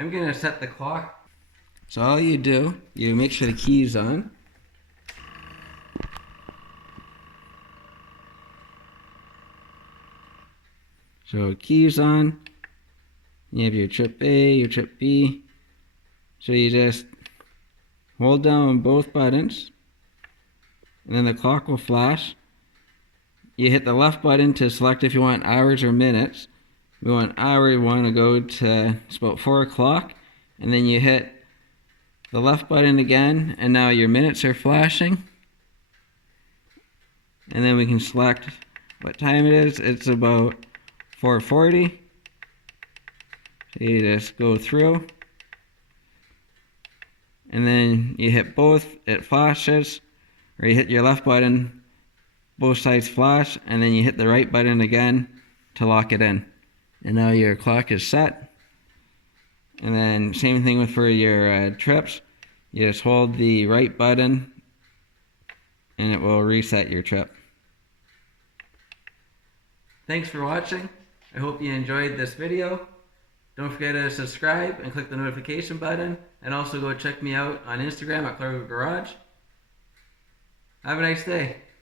I'm going to set the clock. So all you do, you make sure the key's on. So keys on. You have your trip A, your trip B. So you just hold down both buttons, and then the clock will flash. You hit the left button to select if you want hours or minutes. If you want hour, you want to go to, it's about 4 o'clock, and then you hit the left button again, and now your minutes are flashing. And then we can select what time it is. It's about 4:40. So you just go through, and then you hit both, it flashes, or you hit your left button, both sides flash, and then you hit the right button again to lock it in. And now your clock is set. And then same thing for your trips. You just hold the right button and it will reset your trip. Thanks for watching. I hope you enjoyed this video. Don't forget to subscribe and click the notification button, and also go check me out on Instagram at Clargo Garage. Have a nice day.